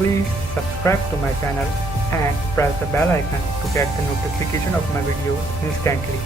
Please subscribe to my channel and press the bell icon to get the notification of my videos instantly.